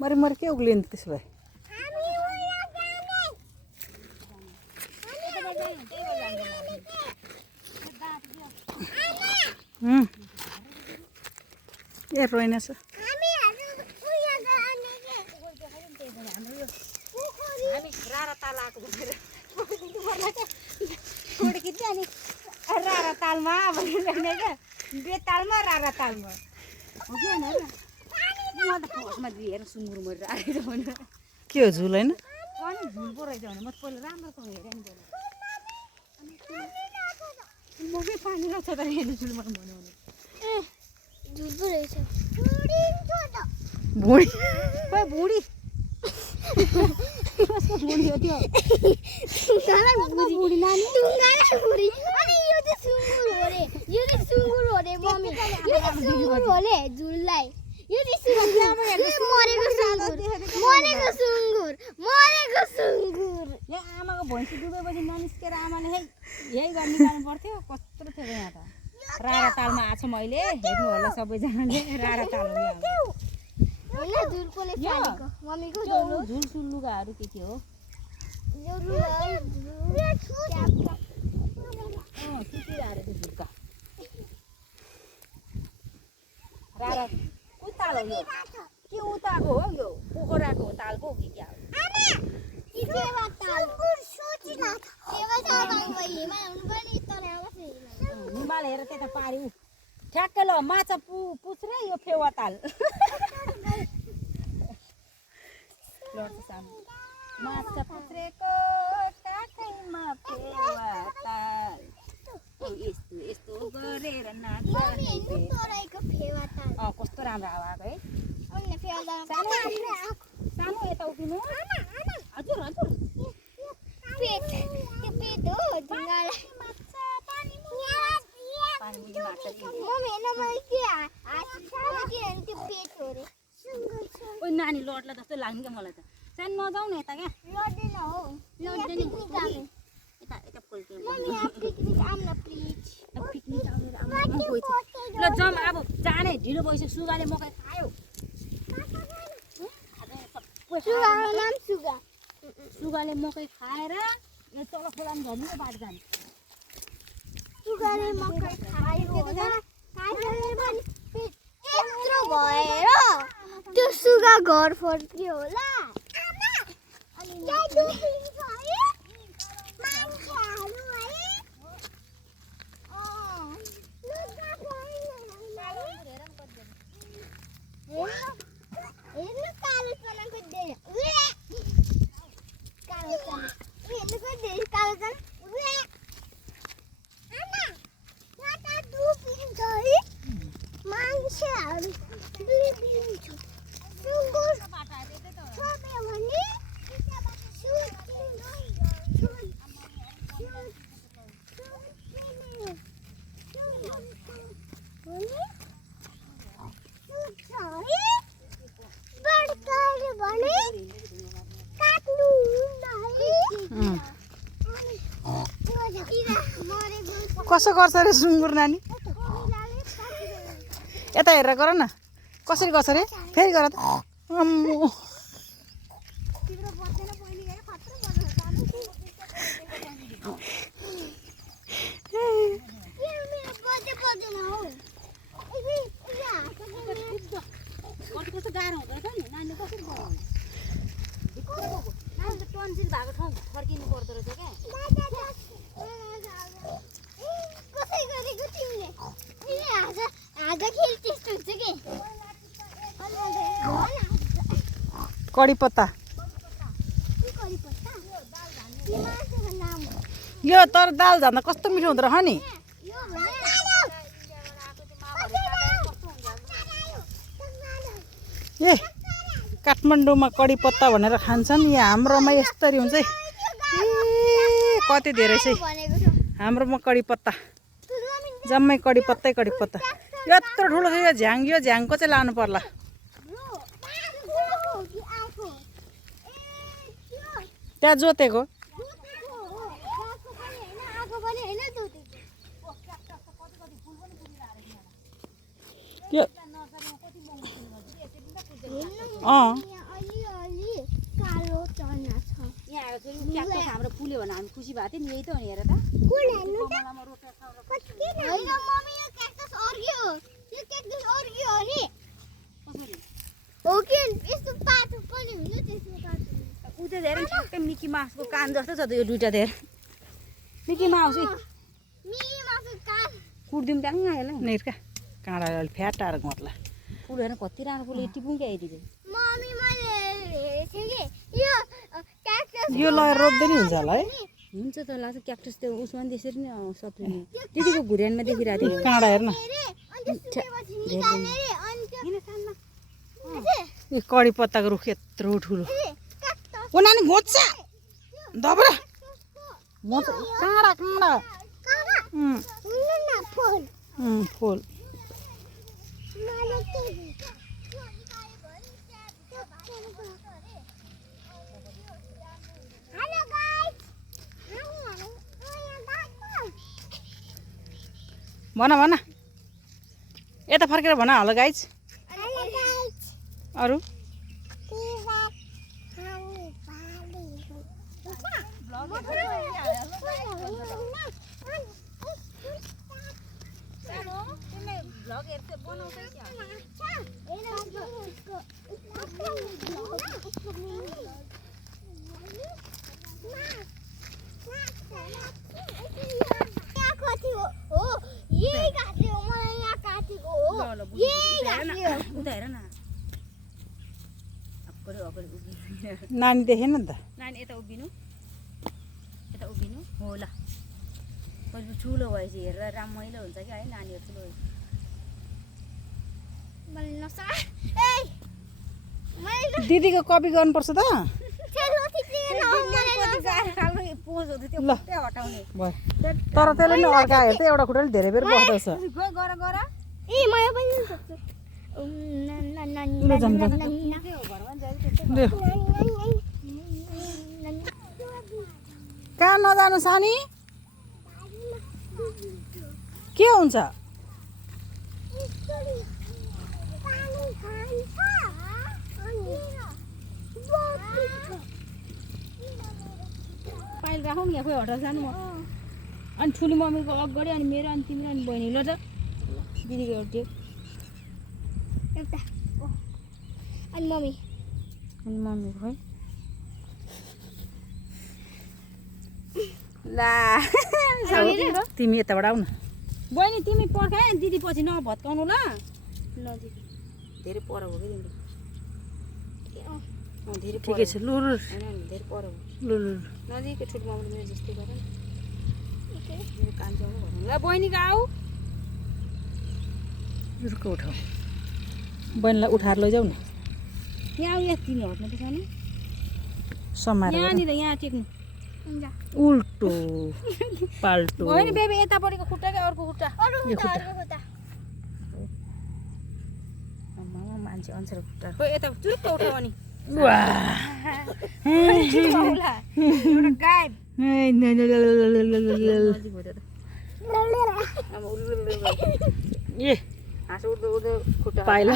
मरे मरे के उक्लिन्छ त्यसो भए ए रोइन छ रारा ताल आएको अनि रारा तालमा बेतालमा रारा तालमा हो कि होइन म त फर्स्टमा हेरेर सुँगुर मरेर आएको भनेर के हो झुल होइन अनि झुल पो रहेछ भने म पहिला राम्रोसँग हेरेँ नि मकै पानी रहेछ त हेर्नु झुल मलाई भन्यो भने झुल पो रहेछ भुँडी खोइ भुँडी कस्तो भुँडी हो त्यो भुँडी नानी अनि यो चाहिँ सुँगुर हो रे यो चाहिँ सुँगुर हो रे मम्मी यो चाहिँ सुँगुर हो रे झुललाई यो चाहिँ मरेको सुँगुर यहाँ आमाको भैँसी डुबेपछि ननिस्केर आमाले यही गर्न निकाल्नु पर्थ्यो कस्तो थियो यहाँ त रारा तालमा आएको छु मैले हेर्नु होला सबैजनाले रारा ताल हो होइन झुल कोले फालेको मम्मीको झुल सुल लुगाहरू के हो यो लुगा झुल्का रारा कुन ताल हो यो के उताको हो यो पोखराको तालको हो कि क्या हो हिमाल हेर त्यता पारि ठ्याक्कै ल माछा पुछ्रे यो फेवा ताल माछा पुछ्रेको काखैमा फेवा ताल यस्तो यस्तो गरेर नाच्छ कस्तो राम्रो हावा आएको है सानो यता उभिनु हजुर हजुर नानी लड्ला जस्तो लाग्ने क्या मलाई त सानो नजाऊ न यता क्या ल जाउँ अब जाने ढिलो भइसक्यो सुगाले मकै खायो सुगाले मकै खाएर तल खोलामा झर्नु बाटो जाने सुगाले मकै खायो यत्रो भएर त्यो सुगा घर फर्कियो होला कसो गर्छ रे सुँगुर नानी यता हेरेर गर न कसरी गर्छ रे फेरि गर त अम्मो गाह्रो हुँदो रहेछ नि नानीले कसरी गराउने नानी त टन्सिल भएको ठाउँ फर्किनु पर्दो रहेछ क्या कडी पत्ता यो तर दाल झान्दा कस्तो मिठो हुँदो रहेछ नि ए काठमाडौँमा कडी पत्ता भनेर खान्छन् यहाँ हाम्रोमा यस्तरी हुन्छ है ए कति धेरै चाहिँ हाम्रोमा कडी पत्ता जम्मै कडी पत्तै कडी पत्ता यत्रो ठुलो छ यो झ्याङ, यो झ्याङको चाहिँ लानु पर्ला। त्यहाँ जोतेको यो यहाँ आएको थियो क्याक्टस हाम्रो फुल्यो भने हामी खुसी भएको थियो नि यही त हो नि हेर त ऊ चाहिँ धेरै ठ्याक्कै मिकी माउसको कान जस्तो छ त यो दुइटा धेरै मिकी माउस कुट्दिउँ ट्याङ्ग आयो निर्का काँडा अलि फ्याटाएर गर्ला। फुल हेर्नु कति राम्रो फुल टिपुङ क्या यति चाहिँ यो लगाएर रोप्दै नि हुन्छ होला है। हुन्छ त लाग्छ क्याक्टस त्यो उसमा पनि त्यसरी नै सप्रिने दिदीको घुर्यानमा देखिरहेको थियो काँडा हेर्न यो कडी पत्ताको रुख यत्रो ठुलो ओ नानी घोच्छ दब्रा घोच्छ काँडा काँडा फुल भन भन यता फर्केर भन हेलो गाइज अरू नानी देखेन नि त नानी यता उभिनु हो ल ठुलो भएपछि हेरेर रमाइलो हुन्छ क्या है नानीहरू ठुलो दिदीको कपी गर्नुपर्छ त पोज हुँदै त्यो ल। हटाउने भयो तर त्यसले नि अर्कायो त एउटा खुट्टाले धेरै बेर बस्दैछ गर ल जाम जाम ले कहाँ नजानु सानी के हुन्छ पाइल राखौँ नि यहाँ खोइ हटाएर जानु म अनि ठुलो मम्मीको अगाडि अनि मेरो अनि तिम्रो अनि बहिनी ल त दिदीको एउटा अनि मम्मी अनि मम्मीको खोइ ला तिमी यताबाट आऊ न बहिनी तिमी पर्खाए दिदी पछि नभत्काउनु ल नजिक धेरै पर हो कि तिम्रो धेरै ठिकै छ लु लु होइन धेरै पर हो लु लु नजिकै ठुलो मामले मेरो जस्तै गर मेरो कान चाहिँ आउनु ल बहिनीको आऊ रुख उठाऊ बहिनीलाई उठाएर लैजाऊ न यहाँ आऊ यहाँ तिमी हट्नु पर्छ नि समाएर यहाँनिर यहाँ टेक्नु उल्टो पाल्टो होइन बेबी यतापट्टिको खुट्टा क्या अर्को खुट्टा यो खुट्टा आम्मामा, मान्छे अनुसार खुट्टा खोइ यता चुरुक्क उठाऊ अनि वाह एउटा गायब नजिक भयो त अब ए हाँस उड्दो उड्दो खुट्टा पाइला